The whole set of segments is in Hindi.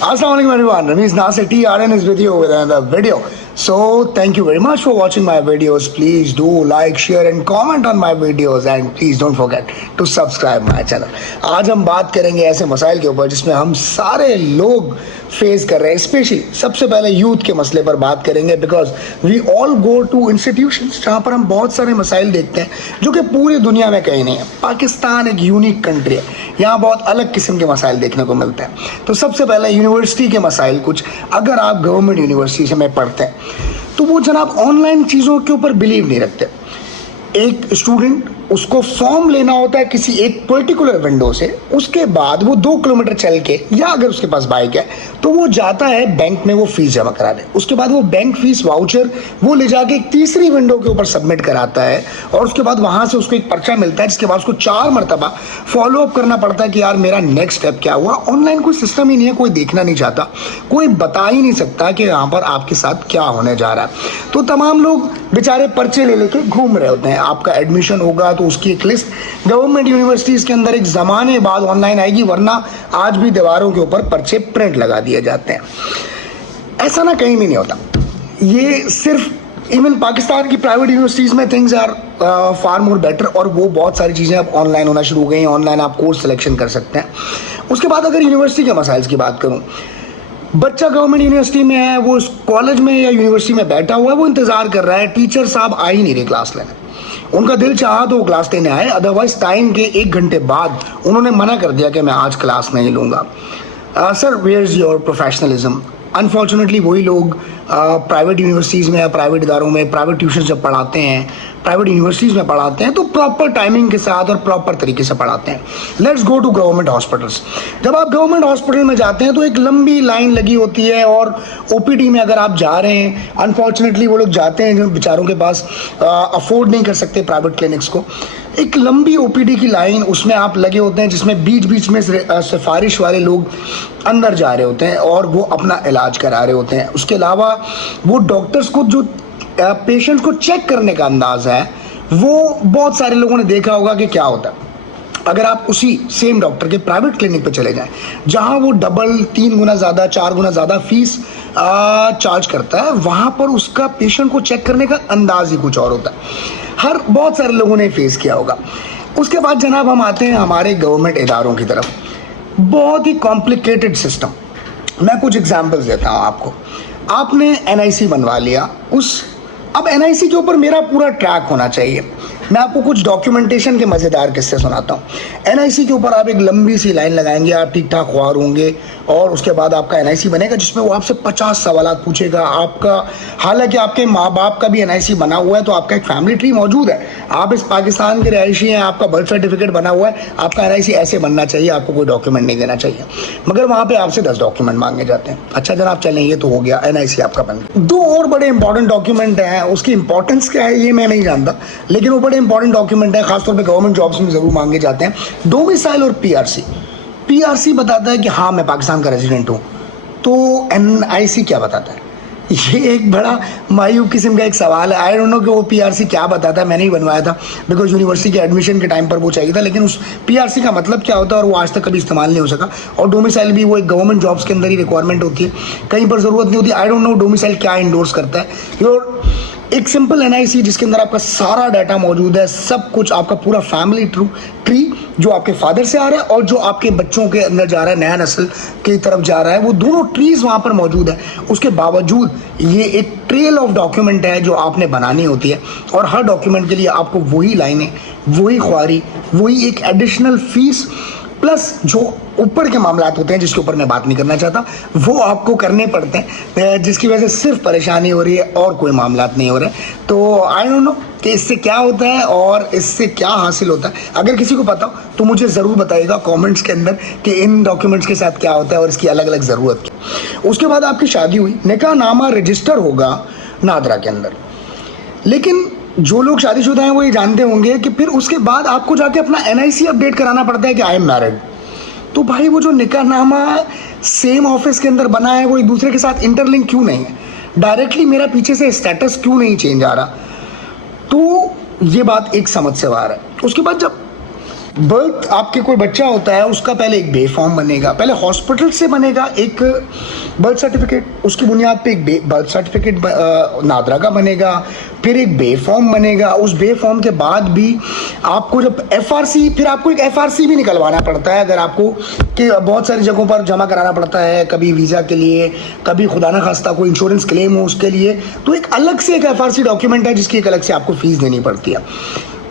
Assalamualaikum everyone, Ramesh Nasir TRN is with you with another video. So thank you very much for watching my videos. Please do like, share and comment on my videos and please don't forget to subscribe my channel. आज हम बात करेंगे ऐसे मसाइल के ऊपर जिसमें हम सारे लोग फेस कर रहे हैं, स्पेशली सबसे पहले यूथ के मसले पर बात करेंगे because we all go to institutions जहाँ पर हम बहुत सारे मसाइल देखते हैं जो कि पूरी दुनिया में कहीं नहीं है। पाकिस्तान एक यूनिक कंट्री है, यहाँ बहुत अलग किस्म के मसाइल देखने को मिलते हैं। तो सबसे पहले यूनिवर्सिटी के मसाइल कुछ, अगर आप गवर्नमेंट यूनिवर्सिटी में पढ़ते हैं तो वो जनाब ऑनलाइन चीज़ों के ऊपर बिलीव नहीं रखते। एक स्टूडेंट उसको फॉर्म लेना होता है किसी एक पर्टिकुलर विंडो से, उसके बाद वो 2 किलोमीटर चल के या अगर उसके पास बाइक है तो वो जाता है बैंक में वो फीस जमा कराने। उसके बाद वो बैंक फीस वाउचर वो ले जाके एक तीसरी विंडो के ऊपर सबमिट कराता है और उसके बाद वहाँ से उसको एक पर्चा मिलता है जिसके बाद उसको 4 मरतबा फॉलो अप करना पड़ता है कि यार मेरा नेक्स्ट स्टेप क्या हुआ। ऑनलाइन कोई सिस्टम ही नहीं है, कोई देखना नहीं चाहता, कोई बता ही नहीं सकता कि यहाँ पर आपके साथ क्या होने जा रहा है। तो तमाम लोग बेचारे पर्चे ले लेके घूम रहे होते हैं। आपका एडमिशन होगा तो उसकी एक लिस्ट गवर्नमेंट यूनिवर्सिटीज़ के अंदर एक ज़माने बाद ऑनलाइन आएगी, वरना आज भी दीवारों के ऊपर पर्चे प्रिंट लगा दिए जाते हैं। ऐसा ना कहीं भी नहीं होता, ये सिर्फ इवन पाकिस्तान की प्राइवेट यूनिवर्सिटीज़ में things are far more better और वो बहुत सारी चीज़ें अब ऑनलाइन होना शुरू हो गई हैं। ऑनलाइन आप कोर्स सिलेक्शन कर सकते हैं। उसके बाद अगर यूनिवर्सिटी के मसाइल्स की बात करूँ, बच्चा गवर्नमेंट यूनिवर्सिटी में है, वो कॉलेज में या यूनिवर्सिटी में बैठा हुआ है, वो इंतज़ार कर रहा है टीचर साहब आ ही नहीं रहे क्लास लेने। उनका दिल चाहा तो वो क्लास लेने आए, अदरवाइज टाइम के 1 घंटे बाद उन्होंने मना कर दिया कि मैं आज क्लास नहीं लूँगा। Sir where is your professionalism. Unfortunately वही लोग प्राइवेट यूनिवर्सिटीज़ में या प्राइवेट इदारों में प्राइवेट ट्यूशन जब पढ़ाते हैं, प्राइवेट यूनिवर्सिटीज़ में पढ़ाते हैं तो प्रॉपर टाइमिंग के साथ और प्रॉपर तरीके से पढ़ाते हैं। Let's go to government hospitals. जब आप गवर्नमेंट हॉस्पिटल में जाते हैं तो एक लंबी लाइन लगी होती है और ओपीडी में अगर आप जा रहे हैं, अनफॉर्चुनेटली वो लोग जाते हैं जो बेचारों के पास अफोर्ड नहीं कर सकते प्राइवेट क्लिनिक्स को, एक लंबी ओपीडी की लाइन उसमें आप लगे होते हैं जिसमें बीच बीच में सिफारिश वाले लोग अंदर जा रहे होते हैं और वो अपना इलाज करा रहे होते हैं। उसके अलावा वो डॉक्टर्स को जो पेशेंट्स को चेक करने का अंदाज है वो बहुत सारे लोगों ने देखा होगा कि क्या होता है। अगर आप उसी सेम डॉक्टर के प्राइवेट क्लिनिक पे चले जाएं जहां वो डबल 3 गुना ज़्यादा 4 गुना ज़्यादा फीस चार्ज करता है, वहां पर उसका पेशेंट को चेक करने का अंदाज ही कुछ और होता है। बहुत सारे लोगों ने फेस किया होगा। उसके बाद जनाब हम आते हैं हमारे गवर्नमेंट इदारों की तरफ। बहुत ही कॉम्प्लिकेटेड सिस्टम। मैं कुछ एग्जाम्पल्स देता हूँ आपको। आपने एनआईसी बनवा लिया, अब एनआईसी के ऊपर मेरा पूरा ट्रैक होना चाहिए। मैं आपको कुछ डॉक्यूमेंटेशन के मज़ेदार किस्से सुनाता हूँ। एनआईसी के ऊपर आप एक लंबी सी लाइन लगाएंगे, आप ठीक ठाक ख्वार होंगे और उसके बाद आपका एनआईसी बनेगा जिसमें वो आपसे 50 सवालात पूछेगा। आपका हालांकि आपके माँ बाप का भी एनआईसी बना हुआ है तो आपका एक फैमिली ट्री मौजूद है, आप इस पाकिस्तान के रहायशी हैं, आपका बर्थ सर्टिफिकेट बना हुआ है, आपका एनआईसी ऐसे बनना चाहिए, आपको कोई डॉक्यूमेंट नहीं देना चाहिए। मगर वहाँ पर आपसे 10 डॉक्यूमेंट मांगे जाते हैं। अच्छा जनाब चलें, ये तो हो गया, एनआईसी आपका बन गया। 2 और बड़े इंपॉर्टेंट डॉक्यूमेंट हैं, उसकी इंपॉर्टेंस क्या है ये मैं नहीं जानता, लेकिन वो बड़े इंपॉर्टेंट डॉक्यूमेंट है, खासतौर पे गवर्नमेंट जॉब्स में जरूर मांगे जाते हैं। डोमिसाइल और पीआरसी। पीआरसी बताता है कि हाँ मैं पाकिस्तान का रेजिडेंट हूँ, तो एनआईसी क्या बताता है? ये एक बड़ा मायूब किस्म का एक सवाल है। आई डोंट नो कि वो पीआरसी क्या बताता है, मैंने ही बनवाया था बिकॉज यूनिवर्सिटी के एडमिशन के टाइम पर वो चाहिए था, लेकिन उस पीआरसी का मतलब क्या होता है और वो आज तक कभी इस्तेमाल नहीं हो सका। और डोमिसाइल भी वो एक गवर्नमेंट जॉब्स के अंदर ही रिक्वायरमेंट होती है, कहीं पर ज़रूरत नहीं होती। आई डोंट नो डोमिसाइल क्या इंडोर्स करता है। योर एक सिंपल एनआईसी जिसके अंदर आपका सारा डाटा मौजूद है, सब कुछ, आपका पूरा फैमिली ट्री जो आपके फादर से आ रहा है और जो आपके बच्चों के अंदर जा रहा है, नया नस्ल की तरफ जा रहा है, वो दोनों ट्रीज वहाँ पर मौजूद है। उसके बावजूद ये एक ट्रेल ऑफ डॉक्यूमेंट है जो आपने बनानी होती है और हर डॉक्यूमेंट के लिए आपको वही लाइनें, वही ख्वारी, वही एक एडिशनल फीस प्लस जो ऊपर के मामलात होते हैं जिसके ऊपर मैं बात नहीं करना चाहता वो आपको करने पड़ते हैं, जिसकी वजह से सिर्फ परेशानी हो रही है और कोई मामलात नहीं हो रहे। तो आई डोंट नो कि इससे क्या होता है और इससे क्या हासिल होता है। अगर किसी को पता हो तो मुझे ज़रूर बताइएगा कमेंट्स के अंदर कि इन डॉक्यूमेंट्स के साथ क्या होता है और इसकी अलग अलग ज़रूरत क्या। उसके बाद आपकी शादी हुई, निकाहनामा रजिस्टर होगा नादरा के अंदर, लेकिन जो लोग शादीशुदा हैं वो ये जानते होंगे कि फिर उसके बाद आपको जाके अपना एनआईसी अपडेट कराना पड़ता है कि आई एम मैरिड। तो भाई वो जो निकाहनामा सेम ऑफिस के अंदर बना है वो एक दूसरे के साथ इंटरलिंक क्यों नहीं है? डायरेक्टली मेरा पीछे से स्टेटस क्यों नहीं चेंज आ रहा? तो ये बात एक समझ से बाहर है। उसके बाद जब बर्थ आपके कोई बच्चा होता है, उसका पहले एक बे फॉर्म बनेगा, पहले हॉस्पिटल से बनेगा एक बर्थ सर्टिफिकेट, उसकी बुनियाद पे एक बर्थ सर्टिफिकेट नादरा का बनेगा, फिर एक बे फॉर्म बनेगा। उस बे फॉर्म के बाद भी आपको जब एफआरसी, फिर आपको एक एफआरसी भी निकलवाना पड़ता है, अगर आपको कि बहुत सारी जगहों पर जमा कराना पड़ता है, कभी वीज़ा के लिए, कभी खुदा ना खास्ता कोई इंश्योरेंस क्लेम हो उसके लिए, तो एक अलग से एक एफआरसी डॉक्यूमेंट है जिसकी एक अलग से आपको फीस देनी पड़ती है।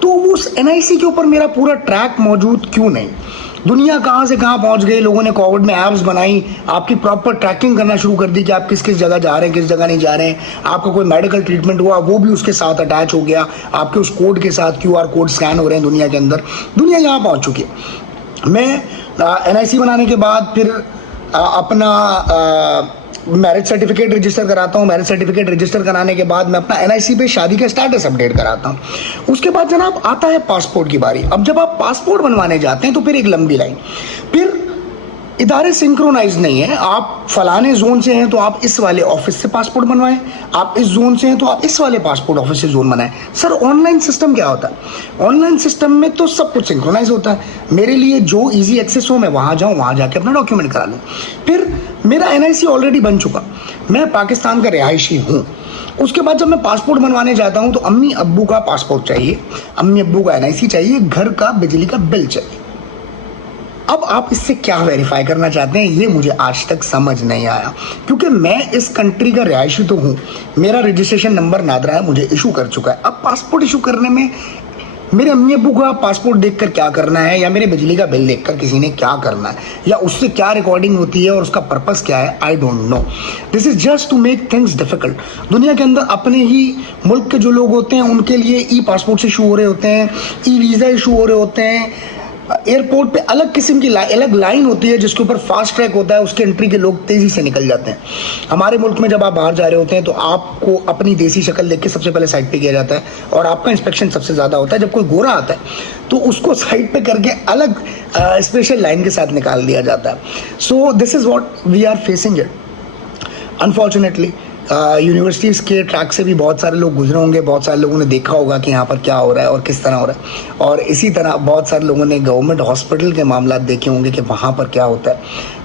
तो उस एनआईसी के ऊपर मेरा पूरा ट्रैक मौजूद क्यों नहीं? दुनिया कहाँ से कहाँ पहुँच गई, लोगों ने कोविड में ऐप्स बनाई, आपकी प्रॉपर ट्रैकिंग करना शुरू कर दी कि आप किस किस जगह जा रहे हैं, किस जगह नहीं जा रहे हैं। आपका कोई मेडिकल ट्रीटमेंट हुआ वो भी उसके साथ अटैच हो गया, आपके उस कोड के साथ क्यूआर कोड स्कैन हो रहे हैं दुनिया के अंदर। दुनिया यहाँ पहुँच चुकी है। मैं एनआईसी बनाने के बाद फिर अपना मैरिज सर्टिफिकेट रजिस्टर कराता हूँ। मैरिज सर्टिफिकेट रजिस्टर कराने के बाद मैं अपना एनआईसी पे शादी का स्टेटस अपडेट कराता हूँ। उसके बाद जनाब आता है पासपोर्ट की बारी। अब जब आप पासपोर्ट बनवाने जाते हैं तो फिर एक लंबी लाइन, फिर इदारे सिंक्रोनाइज नहीं है। आप फलाने जोन से हैं तो आप इस वाले ऑफिस से पासपोर्ट बनवाएं, आप इस जोन से हैं तो आप इस वाले पासपोर्ट ऑफिस से जोन बनाएं। सर ऑनलाइन सिस्टम क्या होता है? ऑनलाइन सिस्टम में तो सब कुछ सिंक्रोनाइज होता है। मेरे लिए जो इजी एक्सेस हो मैं वहाँ जाऊँ, वहाँ जाके अपना डॉक्यूमेंट करा लूँ। फिर मेरा एनआईसी ऑलरेडी बन चुका, मैं पाकिस्तान का रिहायशी हूँ। उसके बाद जब मैं पासपोर्ट बनवाने जाता हूँ तो अम्मी अब्बू का पासपोर्ट चाहिए, अम्मी अब्बू का एनआईसी चाहिए, घर का बिजली का बिल चाहिए। अब आप इससे क्या वेरीफाई करना चाहते हैं ये मुझे आज तक समझ नहीं आया, क्योंकि मैं इस कंट्री का रिहायशी तो हूँ, मेरा रजिस्ट्रेशन नंबर नादरा है, मुझे इशू कर चुका है। अब पासपोर्ट इशू करने में मेरे अम्मी अब्बू का पासपोर्ट देखकर क्या करना है, या मेरे बिजली का बिल देखकर किसी ने क्या करना है, या उससे क्या रिकॉर्डिंग होती है और उसका पर्पस क्या है, I don't know. This is just to make things difficult. दुनिया के अंदर अपने ही मुल्क के जो लोग होते हैं उनके लिए ई पासपोर्ट इशू हो रहे होते हैं, ई वीज़ा इशू हो रहे होते हैं, एयरपोर्ट पे अलग किस्म की अलग लाइन होती है जिसके ऊपर फास्ट ट्रैक होता है, उसके एंट्री के लोग तेज़ी से निकल जाते हैं। हमारे मुल्क में जब आप बाहर जा रहे होते हैं तो आपको अपनी देसी शक्ल देख के सबसे पहले साइड पे किया जाता है, और आपका इंस्पेक्शन सबसे ज़्यादा होता है। जब कोई गोरा आता है तो उसको साइड पे करके अलग स्पेशल लाइन के साथ निकाल दिया जाता है। So this is what we are facing it unfortunately. Universities के ट्रैक से भी बहुत सारे लोग गुजरे होंगे, बहुत सारे लोगों ने देखा होगा कि यहाँ पर क्या हो रहा है और किस तरह हो रहा है, और इसी तरह बहुत सारे लोगों ने गवर्नमेंट हॉस्पिटल के मामला देखे होंगे कि वहाँ पर क्या होता है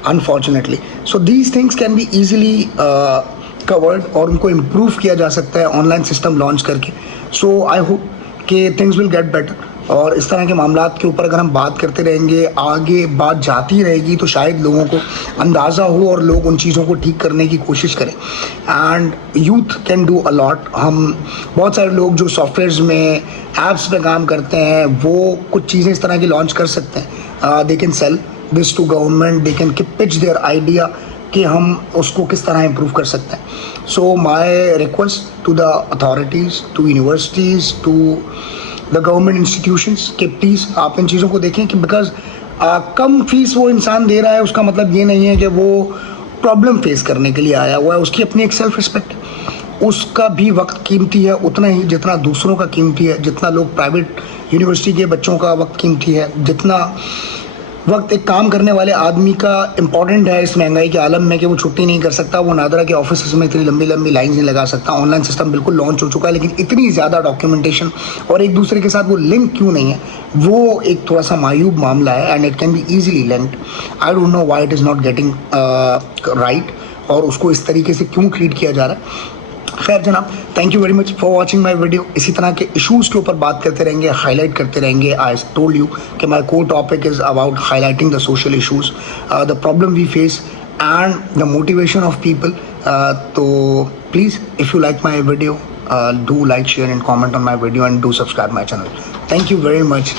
unfortunately. So these things can be easily covered और उनको इम्प्रूव किया जा सकता है ऑनलाइन सिस्टम लॉन्च करके। सो आई होप कि थिंग्स विल गेट बेटर, और इस तरह के मामलात के ऊपर अगर हम बात करते रहेंगे, आगे बात जाती रहेगी, तो शायद लोगों को अंदाज़ा हो और लोग उन चीज़ों को ठीक करने की कोशिश करें। And youth can do a lot. हम बहुत सारे लोग जो सॉफ्टवेयर्स में ऐप्स पे काम करते हैं वो कुछ चीज़ें इस तरह की लॉन्च कर सकते हैं। They can sell this to government, they can pitch their idea कि हम उसको किस तरह इम्प्रूव कर सकते हैं। So my request to the authorities, to universities, to the government institutions कि प्लीज़ आप इन चीज़ों को देखें कि बिकॉज कम फीस वो इंसान दे रहा है उसका मतलब ये नहीं है कि वो प्रॉब्लम फेस करने के लिए आया हुआ है। उसकी अपनी एक सेल्फ रिस्पेक्ट, उसका भी वक्त कीमती है उतना ही जितना दूसरों का कीमती है, जितना लोग प्राइवेट यूनिवर्सिटी के बच्चों का वक्त कीमती है, जितना वक्त एक काम करने वाले आदमी का इम्पॉर्टेंट है इस महंगाई के आलम में कि वो छुट्टी नहीं कर सकता, वो नादरा के ऑफिस में इतनी लंबी लंबी लाइन नहीं लगा सकता। ऑनलाइन सिस्टम बिल्कुल लॉन्च हो चुका है, लेकिन इतनी ज़्यादा डॉक्यूमेंटेशन और एक दूसरे के साथ वो लिंक क्यों नहीं है, वो एक थोड़ा सा मायूब मामला है। And it can be easily linked. I don't know why it is not getting right, और उसको इस तरीके से क्यों ट्रीट किया जा रहा है। खैर जनाब, thank you very much for watching my video. इसी तरह के इशूज़ के ऊपर बात करते रहेंगे, हाईलाइट करते रहेंगे। आई टोल्ड यू कि my core topic is about highlighting the social issues, the problem we face and the motivation of people. तो please if you like my video, do like, share and comment on my video and do subscribe my channel. Thank you very much.